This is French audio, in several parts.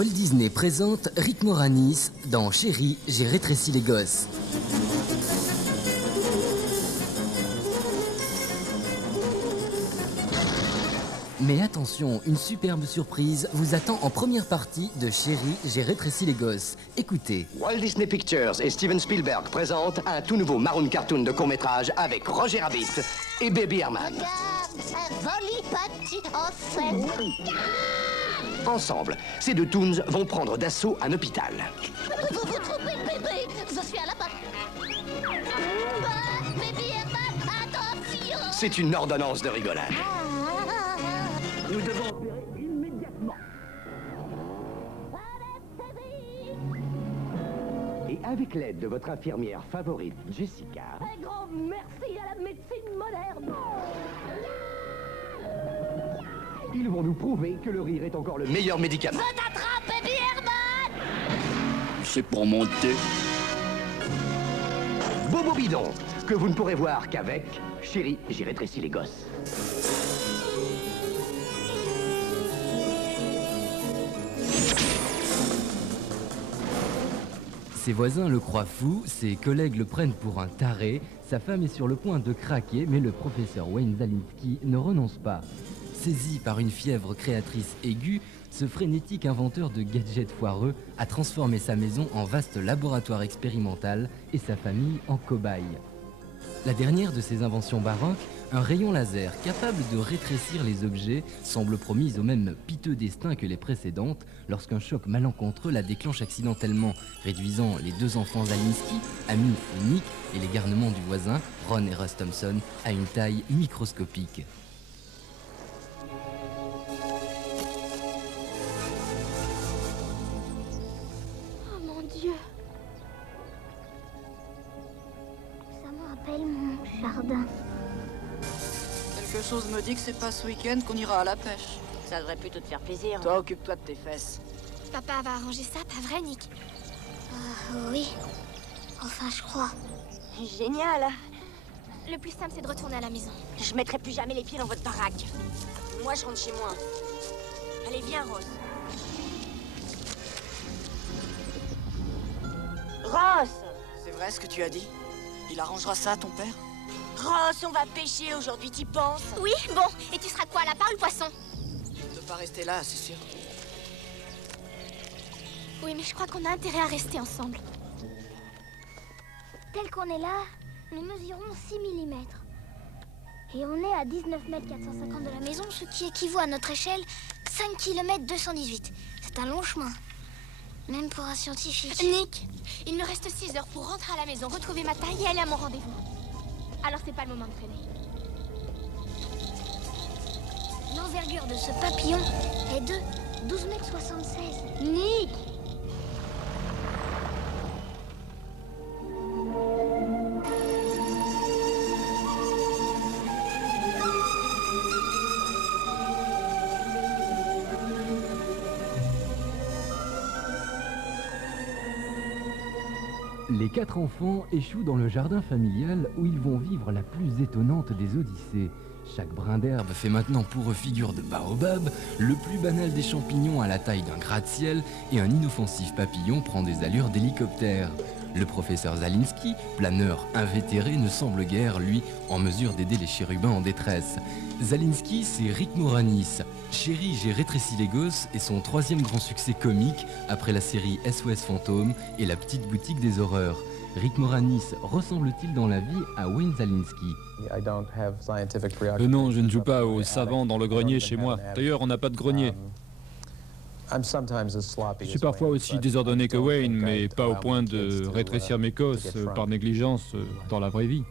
Walt Disney présente Rick Moranis dans Chérie, j'ai rétréci les gosses. Mais attention, une superbe surprise vous attend en première partie de Chérie, j'ai rétréci les gosses. Écoutez. Walt Disney Pictures et Steven Spielberg présentent un tout nouveau Maroon cartoon de court-métrage avec Roger Rabbit et Baby Herman. Regarde, un joli petit enfant. Ensemble, ces deux toons vont prendre d'assaut un hôpital. Vous vous trompez de bébé. Je suis à la patte. Baby Herman, attention. C'est une ordonnance de rigolade. Nous devons opérer immédiatement. Et avec l'aide de votre infirmière favorite, Jessica... Un grand merci à la médecine moderne. Ils vont nous prouver que le rire est encore le meilleur médicament. Je t'attrape, Baby Herman. C'est pour monter. Bobo Bidon, que vous ne pourrez voir qu'avec Chérie, j'ai rétréci les gosses. Ses voisins le croient fou, ses collègues le prennent pour un taré, sa femme est sur le point de craquer, mais le professeur Wayne Szalinski ne renonce pas. Saisi par une fièvre créatrice aiguë, ce frénétique inventeur de gadgets foireux a transformé sa maison en vaste laboratoire expérimental et sa famille en cobaye. La dernière de ses inventions baroques, un rayon laser capable de rétrécir les objets, semble promise au même piteux destin que les précédentes lorsqu'un choc malencontreux la déclenche accidentellement, réduisant les deux enfants Szalinski, Amy et Nick, et les garnements du voisin, Ron et Russ Thompson, à une taille microscopique. Oh mon Dieu. Ça me rappelle mon jardin. Quelque chose me dit que c'est pas ce week-end qu'on ira à la pêche. Ça devrait plutôt te faire plaisir. Toi, occupe-toi de tes fesses. Papa va arranger ça, pas vrai, Nick? Oui. Enfin, je crois. Génial. Le plus simple, c'est de retourner à la maison. Je mettrai plus jamais les pieds dans votre baraque. Moi, je rentre chez moi. Allez, viens, Rose. Ross! C'est vrai ce que tu as dit? Il arrangera ça, ton père? Ross, on va pêcher aujourd'hui, t'y penses? Oui, bon. Et tu seras quoi, lapin ou le poisson? Ne pas rester là, c'est sûr. Oui, mais je crois qu'on a intérêt à rester ensemble. Tel qu'on est là, nous mesurons 6 mm. Et on est à 19 mètres 450 de la maison, ce qui équivaut à notre échelle 5 km 218. C'est un long chemin. Même pour un scientifique. Nick, il me reste 6 heures pour rentrer à la maison, retrouver ma taille et aller à mon rendez-vous. Alors c'est pas le moment de traîner. L'envergure de ce papillon est de 12 mètres 76. Nick! Les 4 enfants échouent dans le jardin familial où ils vont vivre la plus étonnante des odyssées. Chaque brin d'herbe fait maintenant pour eux figure de baobab, le plus banal des champignons a la taille d'un gratte-ciel et un inoffensif papillon prend des allures d'hélicoptère. Le professeur Szalinski, planeur invétéré, ne semble guère, lui, en mesure d'aider les chérubins en détresse. Szalinski, c'est Rick Moranis. Chérie, j'ai rétréci les gosses est son 3e grand succès comique après la série SOS Fantôme et la petite boutique des horreurs. Rick Moranis ressemble-t-il dans la vie à Wayne Szalinski? Non, je ne joue pas au savant dans le grenier chez moi. D'ailleurs, on n'a pas de grenier. Je suis parfois aussi désordonné que Wayne, mais pas au point de rétrécir mes gosses par négligence dans la vraie vie.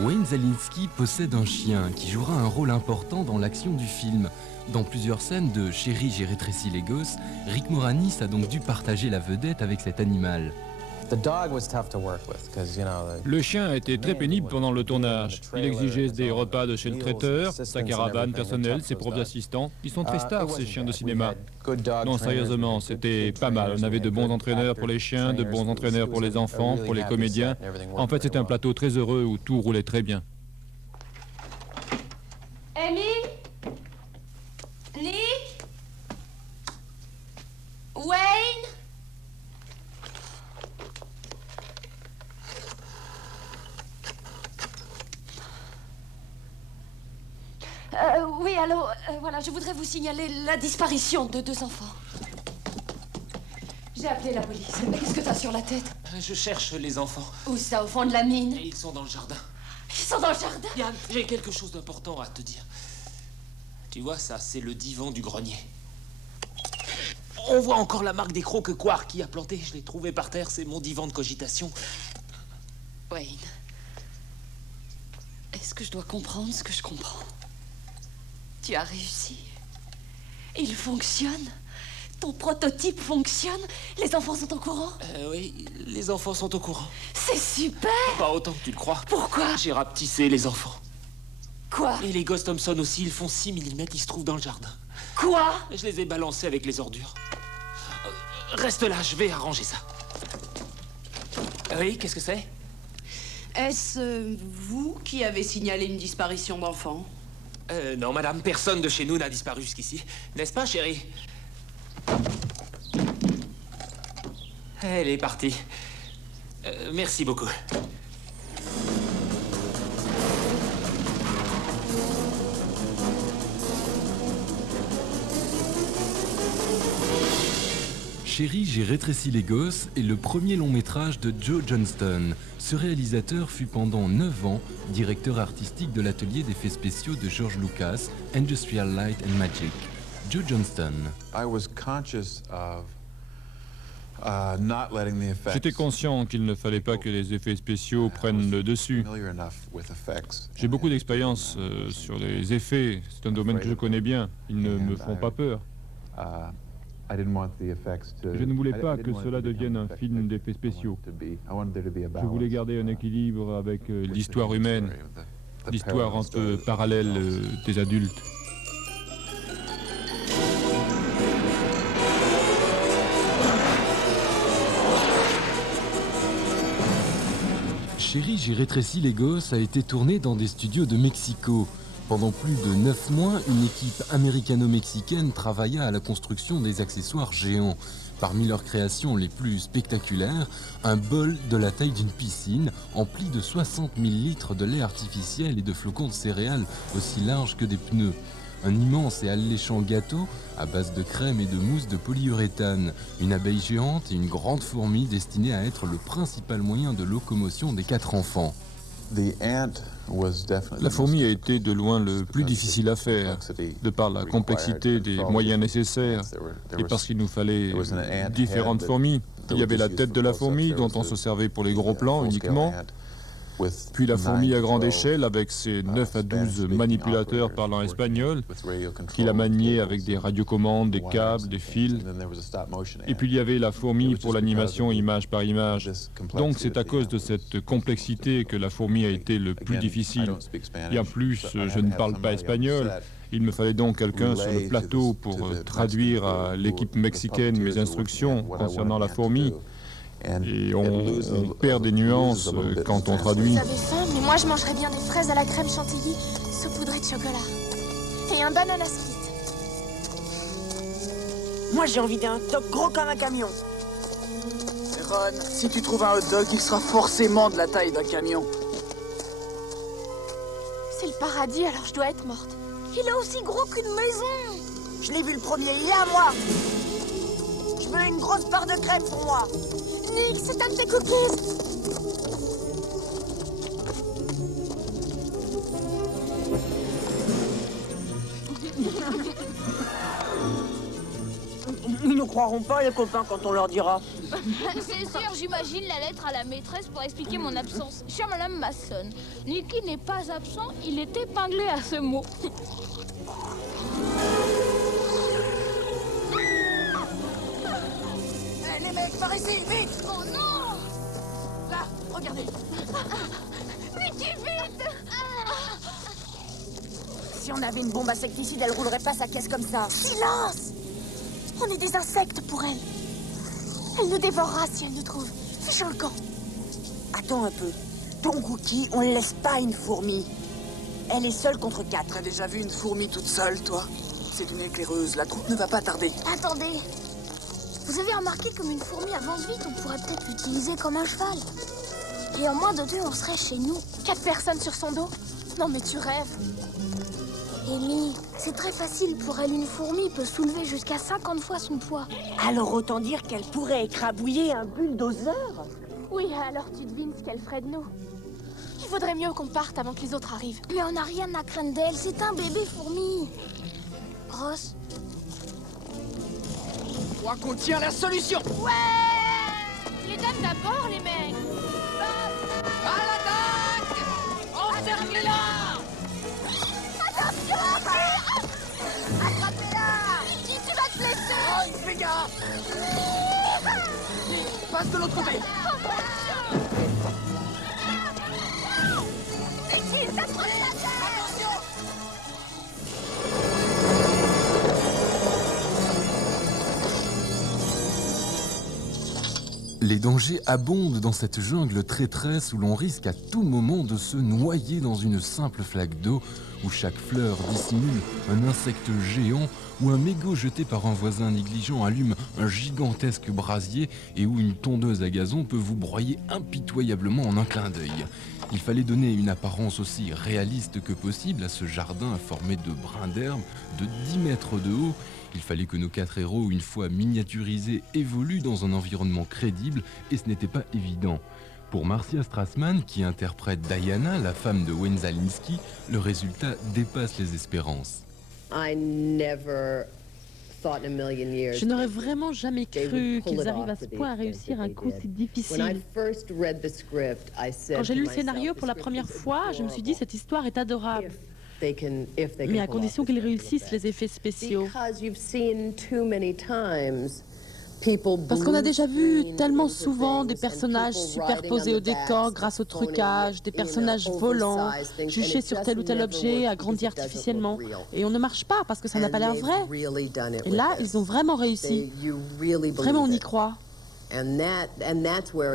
Wayne Szalinski possède un chien qui jouera un rôle important dans l'action du film. Dans plusieurs scènes de Chérie, j'ai rétréci les gosses, Rick Moranis a donc dû partager la vedette avec cet animal. Le chien a été très pénible pendant le tournage. Il exigeait des repas de chez le traiteur, sa caravane personnelle, ses propres assistants. Ils sont très stars, ces chiens de cinéma. Non, sérieusement, c'était pas mal. On avait de bons entraîneurs pour les chiens, de bons entraîneurs pour les enfants, pour les comédiens. En fait, c'était un plateau très heureux où tout roulait très bien. Amy, Oui, allô, voilà, je voudrais vous signaler la disparition de 2 enfants. J'ai appelé la police. Mais qu'est-ce que t'as sur la tête? Je cherche les enfants. Où ça, au fond de la mine? Et ils sont dans le jardin. Ils sont dans le jardin? Yann, j'ai quelque chose d'important à te dire. Tu vois, ça, c'est le divan du grenier. On voit encore la marque des crocs que Quark y a planté. Je l'ai trouvé par terre, c'est mon divan de cogitation. Wayne, est-ce que je dois comprendre ce que je comprends? Tu as réussi. Il fonctionne. Ton prototype fonctionne. Les enfants sont au courant? Oui, les enfants sont au courant. C'est super! Pas autant que tu le crois. Pourquoi? J'ai rapetissé les enfants. Quoi? Et les gosses Thompson aussi, ils font 6 mm, ils se trouvent dans le jardin. Quoi? Je les ai balancés avec les ordures. Reste là, je vais arranger ça. Oui, qu'est-ce que c'est? Est-ce vous qui avez signalé une disparition d'enfants? Non, madame, personne de chez nous n'a disparu jusqu'ici. N'est-ce pas, chérie? Elle est partie. Merci beaucoup. Chérie, j'ai rétréci les gosses est le premier long métrage de Joe Johnston. Ce réalisateur fut pendant 9 ans directeur artistique de l'atelier d'effets spéciaux de George Lucas, Industrial Light and Magic. Joe Johnston. J'étais conscient qu'il ne fallait pas que les effets spéciaux prennent le dessus. J'ai beaucoup d'expérience sur les effets. C'est un domaine que je connais bien. Ils ne me font pas peur. Je ne voulais pas que cela devienne un film d'effets spéciaux. Je voulais garder un équilibre avec l'histoire humaine, l'histoire un peu parallèle des adultes. Chérie, j'ai rétréci les gosses a été tourné dans des studios de Mexico. Pendant plus de 9 mois, une équipe américano-mexicaine travailla à la construction des accessoires géants. Parmi leurs créations les plus spectaculaires, un bol de la taille d'une piscine, empli de 60 000 litres de lait artificiel et de flocons de céréales aussi larges que des pneus. Un immense et alléchant gâteau à base de crème et de mousse de polyuréthane, une abeille géante et une grande fourmi destinée à être le principal moyen de locomotion des 4 enfants. La fourmi a été de loin le plus difficile à faire, de par la complexité des moyens nécessaires et parce qu'il nous fallait différentes fourmis. Il y avait la tête de la fourmi dont on se servait pour les gros plans uniquement, puis la fourmi à grande échelle avec ses 9 à 12 manipulateurs parlant espagnol, qui la maniaient avec des radiocommandes, des câbles, des fils. Et puis il y avait la fourmi pour l'animation image par image. Donc c'est à cause de cette complexité que la fourmi a été le plus difficile. Et en plus, je ne parle pas espagnol. Il me fallait donc quelqu'un sur le plateau pour traduire à l'équipe mexicaine mes instructions concernant la fourmi. Et on perd des nuances quand on traduit. Vous avez faim, mais moi je mangerais bien des fraises à la crème chantilly, saupoudrées de chocolat. Et un banana split. Moi j'ai envie d'un hot dog gros comme un camion. Ron, si tu trouves un hot dog, il sera forcément de la taille d'un camion. C'est le paradis, alors je dois être morte. Il est aussi gros qu'une maison. Je l'ai vu le premier, il est à moi. Je veux une grosse barre de crème pour moi. Nick, c'est un de tes cookies. Ils ne croiront pas les copains quand on leur dira. C'est sûr, j'imagine la lettre à la maîtresse pour expliquer mon absence. Chère Madame Masson, Nicky n'est pas absent, il est épinglé à ce mot. Les mecs, par ici, vite! Oh non! Là, regardez! Nicky, vite! Si on avait une bombe insecticide, elle roulerait pas sa caisse comme ça. Silence! On est des insectes pour elle. Elle nous dévorera si elle nous trouve. Fichons le camp. Attends un peu. Ton cookie, on ne laisse pas une fourmi. Elle est seule contre 4. T'as déjà vu une fourmi toute seule, toi? C'est une éclaireuse, la troupe ne va pas tarder. Attendez. Vous avez remarqué comme une fourmi avance vite, on pourrait peut-être l'utiliser comme un cheval. Et en moins de 2, on serait chez nous. 4 personnes sur son dos? Non mais tu rêves. Amy, c'est très facile pour elle. Une fourmi peut soulever jusqu'à 50 fois son poids. Alors autant dire qu'elle pourrait écrabouiller un bulldozer. Oui, alors tu devines ce qu'elle ferait de nous. Il vaudrait mieux qu'on parte avant que les autres arrivent. Mais on n'a rien à craindre d'elle, c'est un bébé fourmi. Ross. Je crois qu'on tient la solution. Ouais! Les dames d'abord, les mecs! À l'attaque! Encerclez-la! Attention! Attrapez-la! Tu vas te blesser! Oh, fais gaffe! Passe de l'autre côté! Les dangers abondent dans cette jungle traîtresse où l'on risque à tout moment de se noyer dans une simple flaque d'eau, où chaque fleur dissimule un insecte géant, où un mégot jeté par un voisin négligent allume un gigantesque brasier et où une tondeuse à gazon peut vous broyer impitoyablement en un clin d'œil. Il fallait donner une apparence aussi réaliste que possible à ce jardin formé de brins d'herbe de 10 mètres de haut. Il fallait que nos 4 héros, une fois miniaturisés, évoluent dans un environnement crédible et ce n'était pas évident. Pour Marcia Strassman, qui interprète Diana, la femme de Wayne Szalinski, le résultat dépasse les espérances. Je n'aurais vraiment jamais cru qu'ils arrivent à ce point à réussir un coup si difficile. Quand j'ai lu le scénario pour la première fois, je me suis dit cette histoire est adorable. Mais à condition qu'ils réussissent les effets spéciaux. Parce qu'on a déjà vu tellement souvent des personnages superposés au décor grâce au trucage, des personnages volants, juchés sur tel ou tel objet, agrandis artificiellement. Et on ne marche pas parce que ça n'a pas l'air vrai. Et là, ils ont vraiment réussi. Vraiment, on y croit. Et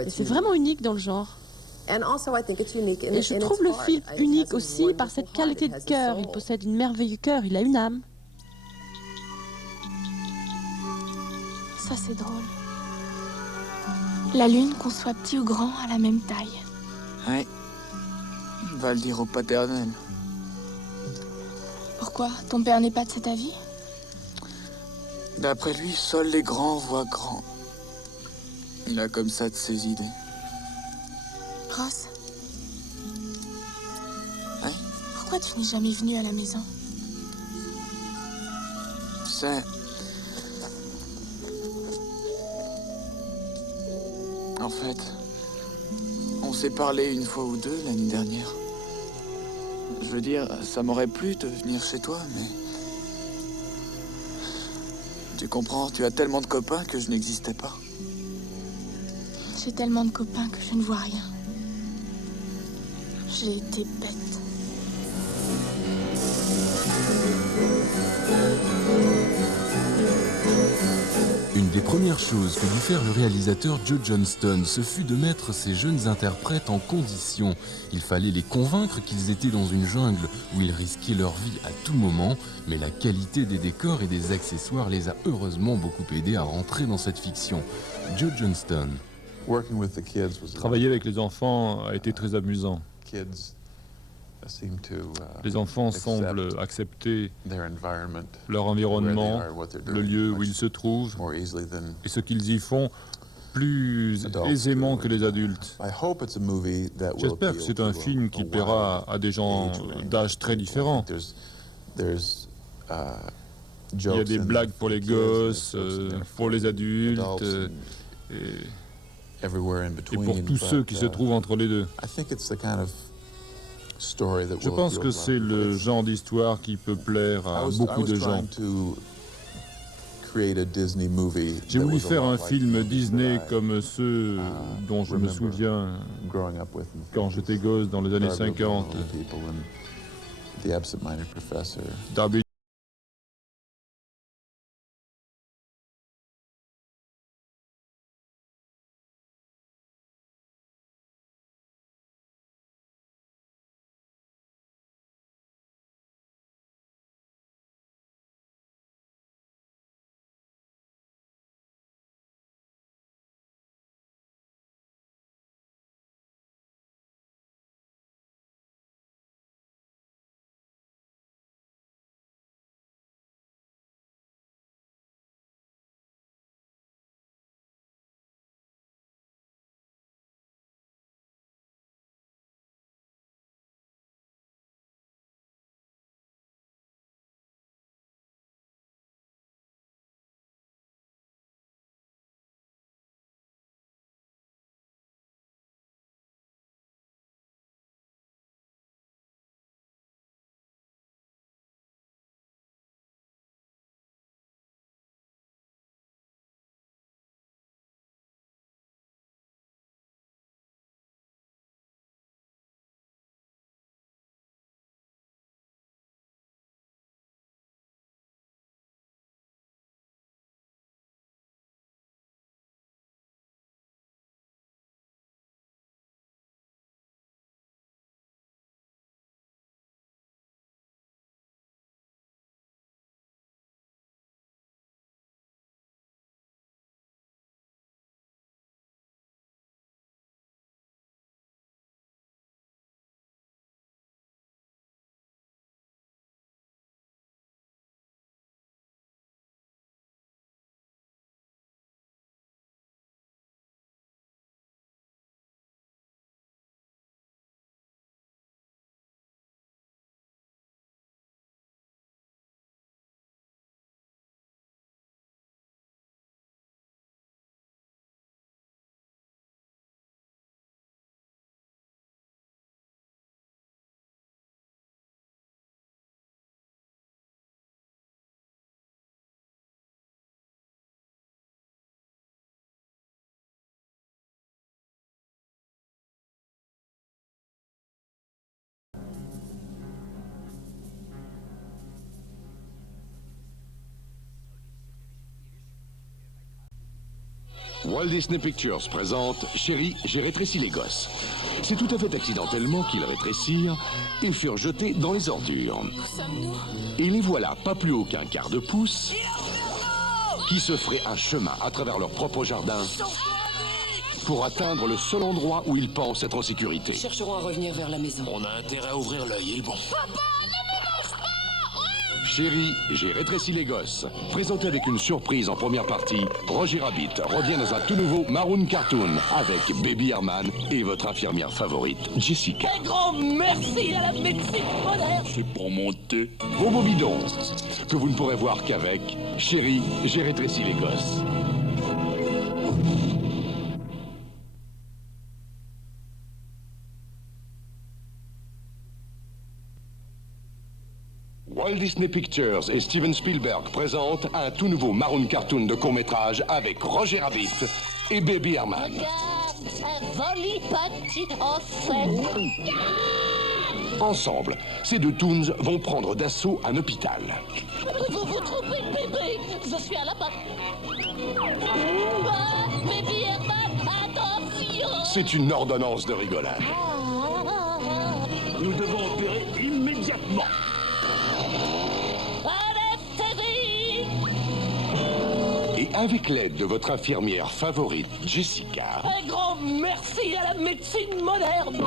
c'est vraiment unique dans le genre. Et je trouve le film unique aussi par cette qualité de cœur. Il possède une merveilleux cœur, il a une âme. Ça, c'est drôle. La lune, qu'on soit petit ou grand, a la même taille. Oui. On va le dire au paternel. Pourquoi? Ton père n'est pas de cet avis? D'après lui, seuls les grands voient grand. Il a comme ça de ses idées. Ross? Oui? Pourquoi tu n'es jamais venu à la maison? C'est... En fait, on s'est parlé une fois ou deux l'année dernière. Je veux dire, ça m'aurait plu de venir chez toi, mais... Tu comprends, tu as tellement de copains que je n'existais pas. J'ai tellement de copains que je ne vois rien. J'ai été bête. Une des premières choses que dut faire le réalisateur Joe Johnston, ce fut de mettre ces jeunes interprètes en condition. Il fallait les convaincre qu'ils étaient dans une jungle où ils risquaient leur vie à tout moment, mais la qualité des décors et des accessoires les a heureusement beaucoup aidés à rentrer dans cette fiction. Joe Johnston. Travailler avec les enfants a été très amusant. Les enfants semblent accepter leur environnement, le lieu où ils se trouvent et ce qu'ils y font plus aisément que les adultes. J'espère que c'est un film qui plaira à des gens d'âge très différents. Il y a des blagues pour les gosses, pour les adultes et pour tous ceux qui se trouvent entre les deux. Je pense que c'est le genre d'histoire qui peut plaire à beaucoup de gens. J'ai voulu faire un film Disney comme ceux dont je me souviens quand j'étais gosse dans les années 50. Darby Walt Disney Pictures présente Chérie, j'ai rétréci les gosses. C'est tout à fait accidentellement qu'ils rétrécirent et furent jetés dans les ordures. Où sommes-nous? Et les voilà, pas plus haut qu'un quart de pouce, qui se feraient un chemin à travers leur propre jardin pour atteindre le seul endroit où ils pensent être en sécurité. Nous chercherons à revenir vers la maison. On a intérêt à ouvrir l'œil, et le bon. Chérie, j'ai rétréci les gosses. Présenté avec une surprise en première partie, Roger Rabbit revient dans un tout nouveau Maroon Cartoon avec Baby Herman et votre infirmière favorite, Jessica. Un grand merci à la médecine moderne. C'est pour monter. Bobo Bidon, que vous ne pourrez voir qu'avec Chérie, j'ai rétréci les gosses. Walt Disney Pictures et Steven Spielberg présentent un tout nouveau Maroon Cartoon de court-métrage avec Roger Rabbit et Baby Herman. Ensemble, ces deux toons vont prendre d'assaut un hôpital. Vous vous trompez de bébé. Je suis à la barre. Baby Herman, attention. C'est une ordonnance de rigolade. Nous devons opérer immédiatement. Et avec l'aide de votre infirmière favorite, Jessica... Un grand merci à la médecine moderne.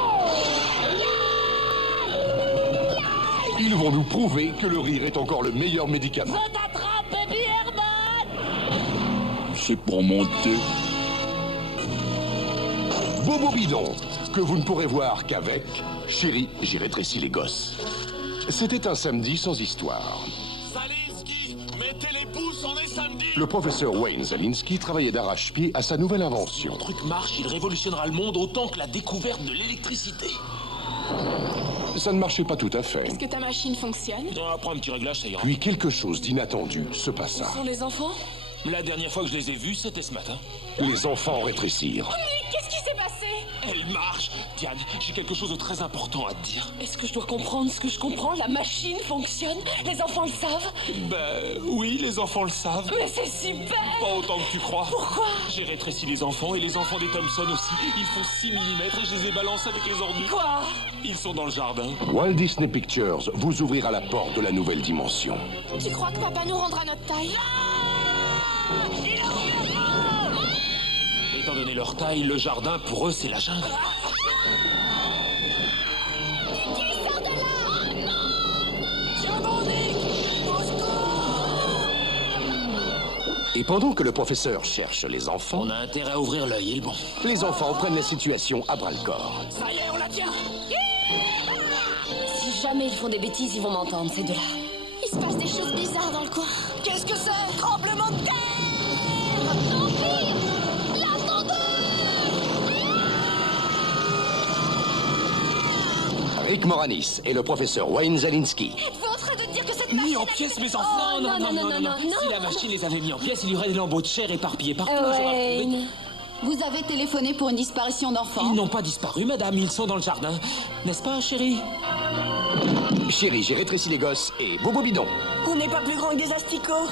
Ils vont nous prouver que le rire est encore le meilleur médicament. Je t'attrape, Baby Herman. C'est pour monter. Bobo Bidon, que vous ne pourrez voir qu'avec Chérie, j'ai rétréci les gosses. C'était un samedi sans histoire. Zalinski, mettez les pouces, on est samedi. Le professeur Wayne Zalinski travaillait d'arrache-pied à sa nouvelle invention. Le truc marche, il révolutionnera le monde autant que la découverte de l'électricité. Ça ne marchait pas tout à fait. Est-ce que ta machine fonctionne? Après un petit réglage, ça ira. Puis quelque chose d'inattendu se passa. Où sont les enfants? La dernière fois que je les ai vus, c'était ce matin. Les enfants rétrécirent. Mais qu'est-ce qui s'est passé? Elle marche. Diane, j'ai quelque chose de très important à te dire. Est-ce que je dois comprendre ce que je comprends? La machine fonctionne? Les enfants le savent? Ben oui, les enfants le savent. Mais c'est super! Pas autant que tu crois. Pourquoi? J'ai rétréci les enfants et les enfants des Thompson aussi. Ils font 6 mm et je les ai balancés avec les ordures. Quoi? Ils sont dans le jardin. Walt Disney Pictures vous ouvrira la porte de la nouvelle dimension. Tu crois que papa nous rendra notre taille? Étant donné leur taille, le jardin, pour eux, c'est la jungle. Et pendant que le professeur cherche les enfants... On a intérêt à ouvrir l'œil, il est bon. Les enfants prennent la situation à bras-le-corps. Ça y est, on la tient. Si jamais ils font des bêtises, ils vont m'entendre, ces deux-là. Il se passe des choses bizarres dans le coin. Qu'est-ce que c'est? Tremblement de terre! Rick Moranis et le professeur Wayne Zalinski. Êtes-vous en train de dire que cette Mis machine en a pièces, été- mes enfants. Oh, non. Si la machine les avait mis en pièces, il y aurait des lambeaux de chair éparpillés partout. J'aurais retrouvé- Wayne. Vous avez téléphoné pour une disparition d'enfants? Ils n'ont pas disparu, madame. Ils sont dans le jardin. N'est-ce pas, chérie? Chérie, j'ai rétréci les gosses et Bobo Bidon. On n'est pas plus grand que des asticots.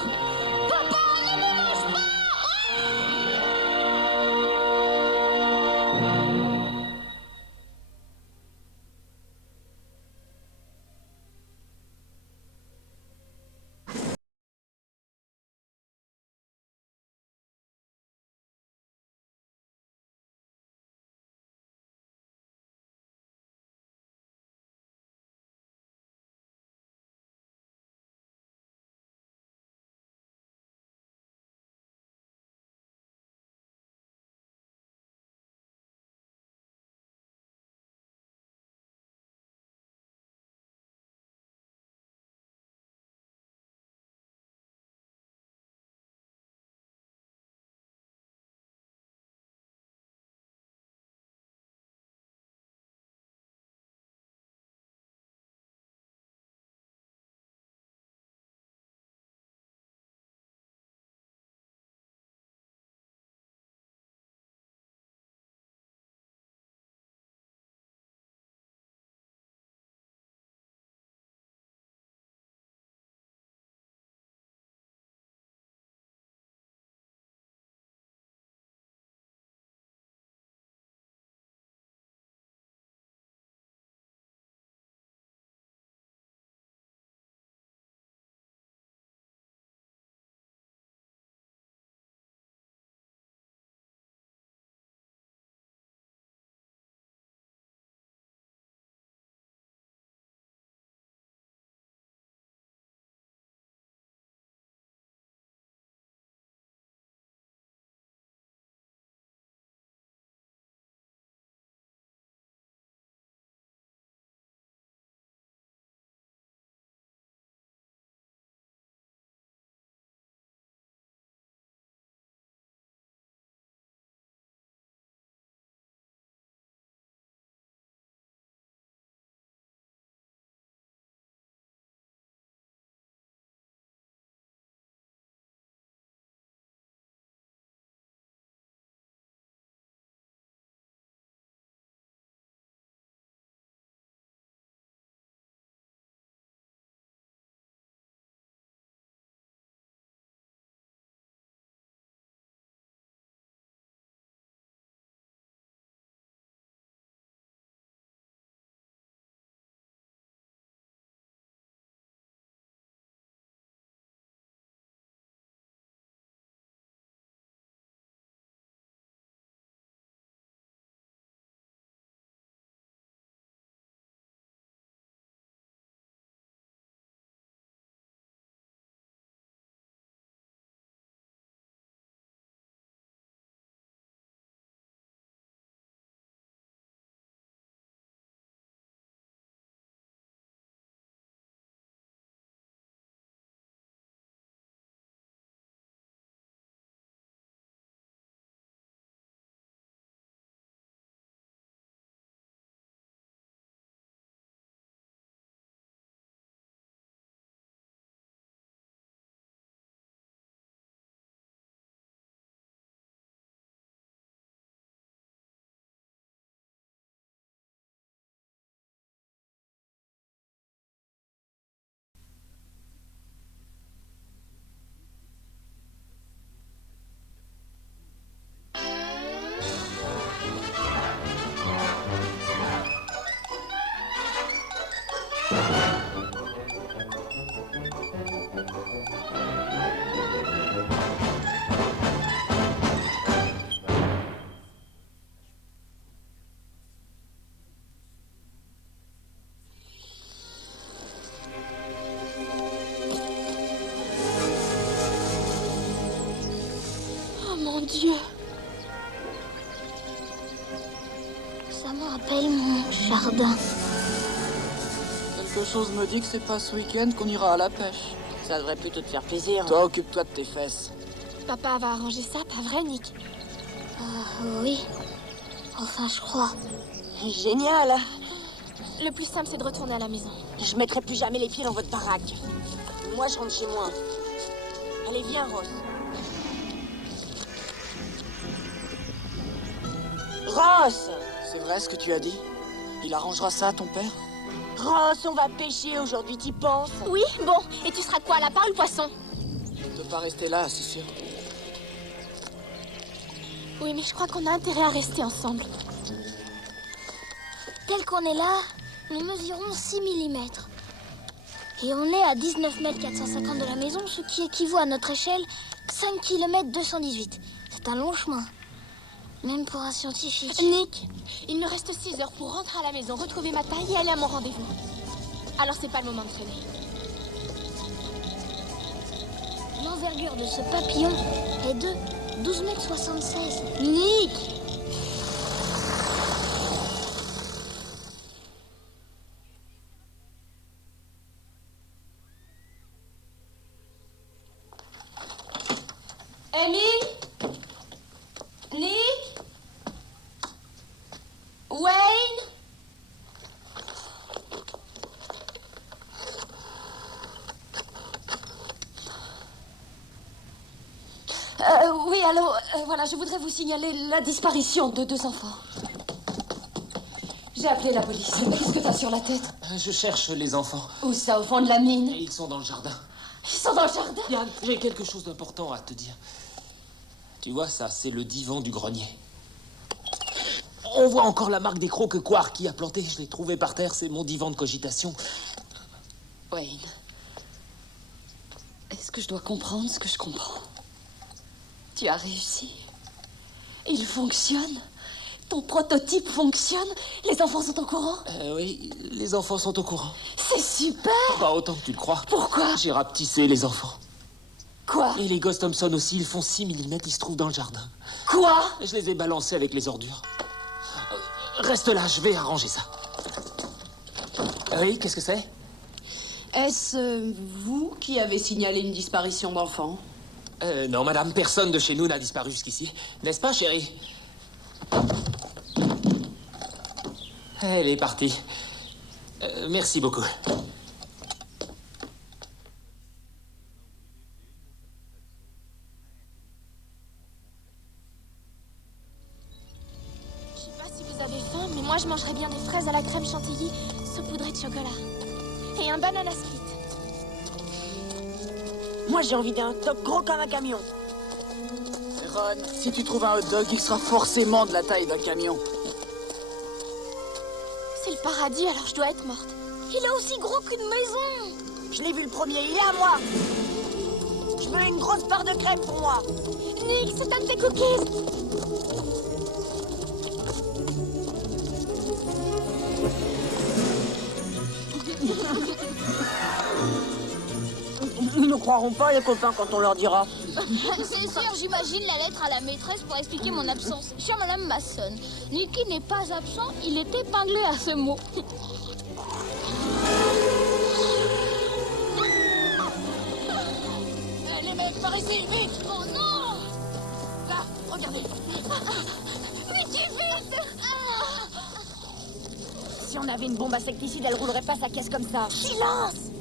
Mon Dieu. Ça me rappelle mon jardin. Quelque chose me dit que c'est pas ce week-end qu'on ira à la pêche. Ça devrait plutôt te faire plaisir. Toi, occupe-toi de tes fesses. Papa va arranger ça, pas vrai, Nick? Oui. Enfin, je crois. Génial. Le plus simple, c'est de retourner à la maison. Je mettrai plus jamais les pieds dans votre baraque. Moi, je rentre chez moi. Allez, viens, Ross. Ross! C'est vrai ce que tu as dit? Il arrangera ça, ton père? Ross, on va pêcher aujourd'hui, t'y penses? Oui, bon. Et tu seras quoi, lapin ou le poisson? Ne pas rester là, c'est sûr. Oui, mais je crois qu'on a intérêt à rester ensemble. Tel qu'on est là, nous mesurons 6 mm. Et on est à 19 mètres 450 de la maison, ce qui équivaut à notre échelle 5 km 218. C'est un long chemin. Même pour un scientifique. Nick, il me reste 6 heures pour rentrer à la maison, retrouver ma taille et aller à mon rendez-vous. Alors c'est pas le moment de traîner. L'envergure de ce papillon est de 12 mètres 76. Nick! Amy? Nick? Wayne? Oui, allô, voilà, je voudrais vous signaler la disparition de 2 enfants. J'ai appelé la police. Qu'est-ce que t'as sur la tête? Je cherche les enfants. Où ça, au fond de la mine? Ils sont dans le jardin. Ils sont dans le jardin? Yann, j'ai quelque chose d'important à te dire. Tu vois, ça, c'est le divan du grenier. On voit encore la marque des crocs que Quark y a planté. Je l'ai trouvé par terre, c'est mon divan de cogitation. Wayne, est-ce que je dois comprendre ce que je comprends? Tu as réussi. Il fonctionne. Ton prototype fonctionne. Les enfants sont au courant? Oui, les enfants sont au courant. C'est super! Pas autant que tu le crois. Pourquoi? J'ai rapetissé les enfants. Quoi? Et les gosses Thompson aussi, ils font 6 mm, ils se trouvent dans le jardin. Quoi? Je les ai balancés avec les ordures. Reste là, je vais arranger ça. Oui, qu'est-ce que c'est? Est-ce vous qui avez signalé une disparition d'enfants? Non, madame, personne de chez nous n'a disparu jusqu'ici. N'est-ce pas, chérie? Elle est partie. Merci beaucoup. Je sais pas si vous avez faim, mais moi je mangerais bien des fraises à la crème chantilly saupoudrées de chocolat. Et un banana split. Moi, j'ai envie d'un top gros comme un camion. Ron, si tu trouves un hot dog, il sera forcément de la taille d'un camion. C'est le paradis, alors je dois être morte. Il est aussi gros qu'une maison. Je l'ai vu le premier, il est à moi. Je veux une grosse barre de crème pour moi. Nick, c'est un de tes cookies. Ils ne croiront pas, les copains, quand on leur dira. C'est sûr, j'imagine la lettre à la maîtresse pour expliquer mon absence. Chère Madame Masson, Nicky n'est pas absent, il est épinglé à ce mot. Les mecs, par ici, vite! Oh non! Là, regardez. Nicky, vite! Si on avait une bombe insecticide, elle roulerait pas sa caisse comme ça. Silence!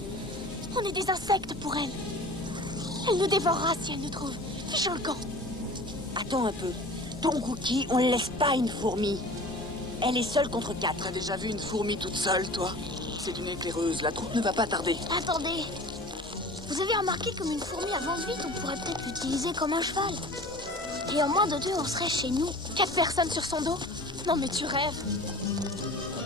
On est des insectes pour elle. Elle nous dévorera si elle nous trouve. Fiche un camp. Attends un peu. Ton cookie, on ne laisse pas une fourmi. Elle est seule contre 4. T'as déjà vu une fourmi toute seule, toi? C'est une éclaireuse, la troupe ne va pas tarder. Attendez. Vous avez remarqué comme une fourmi avance vite, on pourrait peut-être l'utiliser comme un cheval. Et en moins de 2, on serait chez nous. 4 personnes sur son dos? Non mais tu rêves.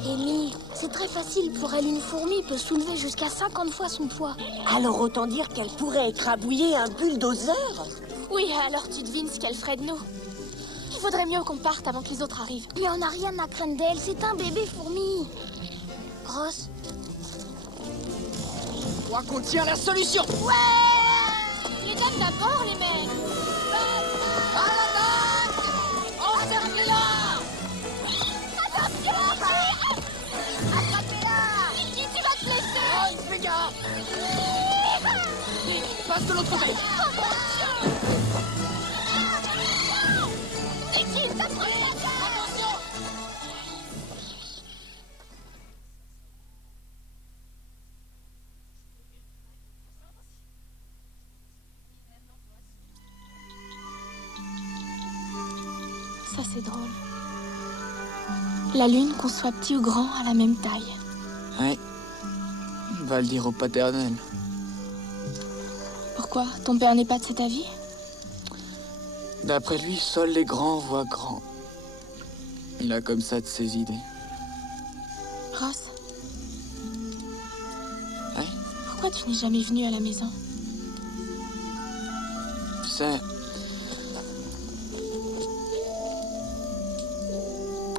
Amy, c'est très facile pour elle. Une fourmi peut soulever jusqu'à 50 fois son poids. Alors autant dire qu'elle pourrait écrabouiller un bulldozer? Oui, alors tu devines ce qu'elle ferait de nous. Il vaudrait mieux qu'on parte avant que les autres arrivent. Mais on n'a rien à craindre d'elle, c'est un bébé fourmi. Ross? Je crois qu'on tient la solution. Ouais! Les dames d'abord, les mecs! À la passe de l'autre côté. Ça, c'est drôle. La lune, qu'on soit petit ou grand, a la même taille. Ouais. Va le dire au paternel. Pourquoi? Ton père n'est pas de cet avis? D'après lui, seuls les grands voient grand. Il a comme ça de ses idées. Ross? Ouais? Pourquoi tu n'es jamais venu à la maison? Tu sais...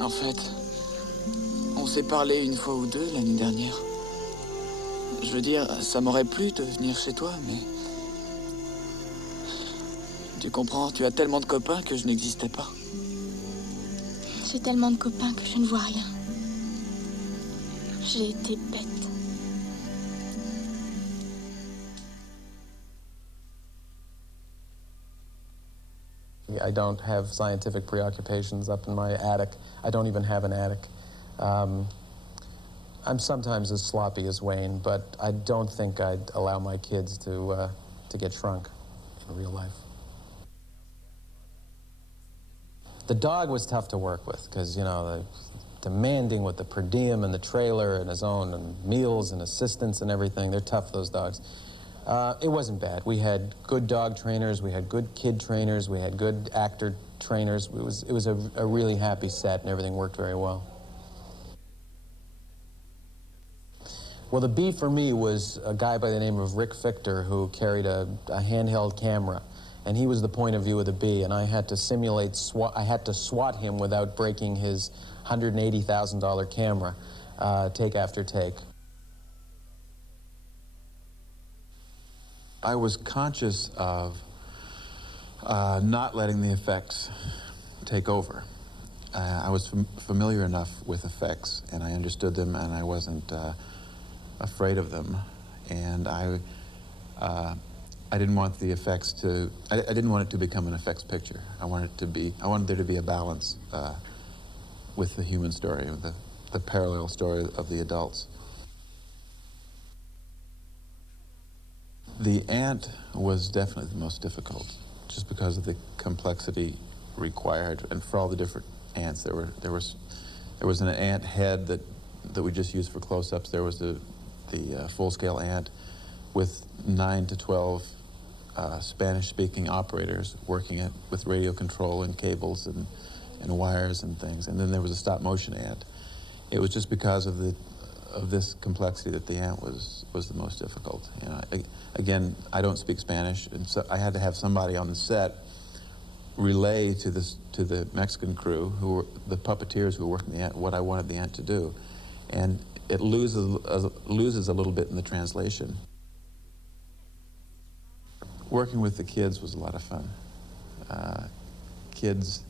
En fait, on s'est parlé une fois ou deux l'année dernière. Je veux dire, ça m'aurait plu de venir chez toi, mais... Tu comprends, tu as tellement de copains que je n'existais pas. J'ai tellement de copains que je ne vois rien. J'ai été bête. I don't have scientific preoccupations up in my attic. I don't even have an attic. I'm sometimes as sloppy as Wayne, but I don't think I'd allow my kids to get shrunk in real life. The dog was tough to work with because, you know, demanding with the per diem and the trailer and his own and meals and assistance and everything. They're tough, those dogs. It wasn't bad. We had good dog trainers, we had good kid trainers, we had good actor trainers. It was a really happy set and everything worked very well. Well, the B for me was a guy by the name of Rick Fichter who carried a handheld camera, and he was the point of view of the B, and I had to simulate I had to swat him without breaking his $180,000 camera, take after take. I was conscious of not letting the effects take over. I was familiar enough with effects, and I understood them, and I wasn't afraid of them. And I didn't want the effects to. I didn't want it to become an effects picture. I wanted there to be a balance with the human story, the parallel story of the adults. The ant was definitely the most difficult, just because of the complexity required, and for all the different ants. There was an ant head that we just used for close-ups. There was the full-scale ant with 9 to 12 Spanish-speaking operators working it with radio control and cables and wires and things. And then there was a stop-motion ant. It was just because of this complexity that the ant was the most difficult. You know, again, I don't speak Spanish, and so I had to have somebody on the set relay to the Mexican crew, who were the puppeteers who were working the ant, what I wanted the ant to do, and it loses a little bit in the translation. Working with the kids was a lot of fun. Kids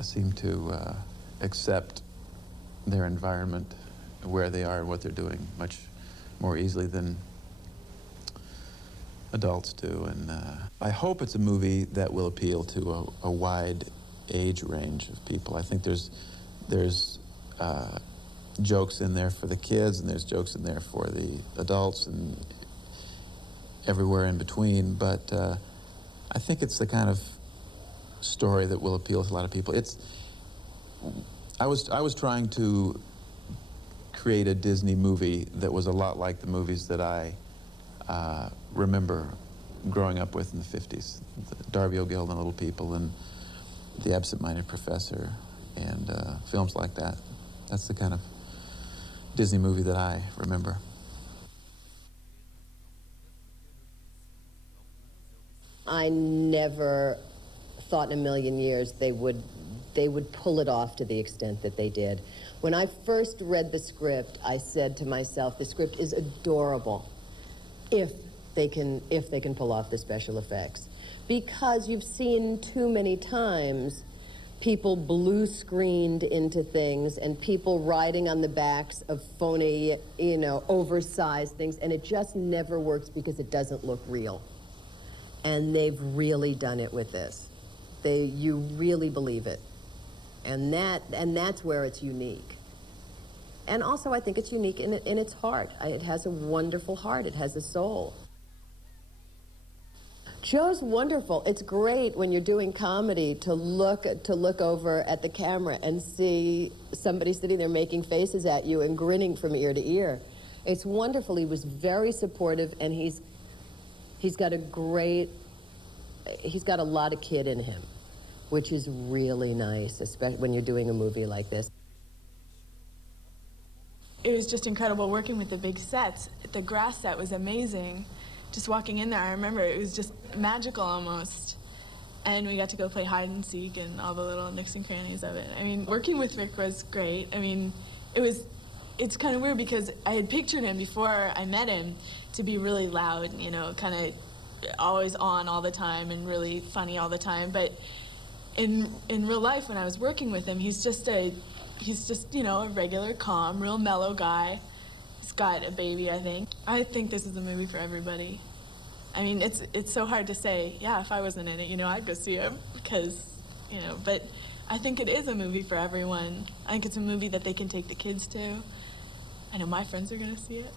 seem to accept their environment, where they are and what they're doing, much more easily than adults do. And I hope it's a movie that will appeal to a wide age range of people. I think there's jokes in there for the kids, and there's jokes in there for the adults, and everywhere in between. But I think it's the kind of story that will appeal to a lot of people. I was trying to create a Disney movie that was a lot like the movies that I remember growing up with in the 50s. Darby O'Gill and the Little People and The Absent-Minded Professor and films like that. That's the kind of Disney movie that I remember. I never thought in a million years they would pull it off to the extent that they did. When I first read the script, I said to myself, the script is adorable if they can pull off the special effects. Because you've seen too many times people blue screened into things and people riding on the backs of phony, oversized things, and it just never works because it doesn't look real. And they've really done it with this. You really believe it. And that's where it's unique. And also, I think it's unique in its heart. It has a wonderful heart. It has a soul. Joe's wonderful. It's great when you're doing comedy to look over at the camera and see somebody sitting there making faces at you and grinning from ear to ear. It's wonderful. He was very supportive, and he's got a lot of kid in him, which is really nice, especially when you're doing a movie like this. It was just incredible working with the big sets. The grass set was amazing. Just walking in there, I remember it was just magical almost. And we got to go play hide and seek and all the little nooks and crannies of it. I mean, working with Rick was great. I mean, it's kind of weird because I had pictured him before I met him to be really loud, you know, kind of always on all the time and really funny all the time. But in real life, when I was working with him, he's just, you know, a regular, calm, real mellow guy. He's got a baby, I think. I think this is a movie for everybody. I mean, it's so hard to say, yeah, if I wasn't in it, you know, I'd go see it because, you know, but I think it is a movie for everyone. I think it's a movie that they can take the kids to. I know my friends are going to see it.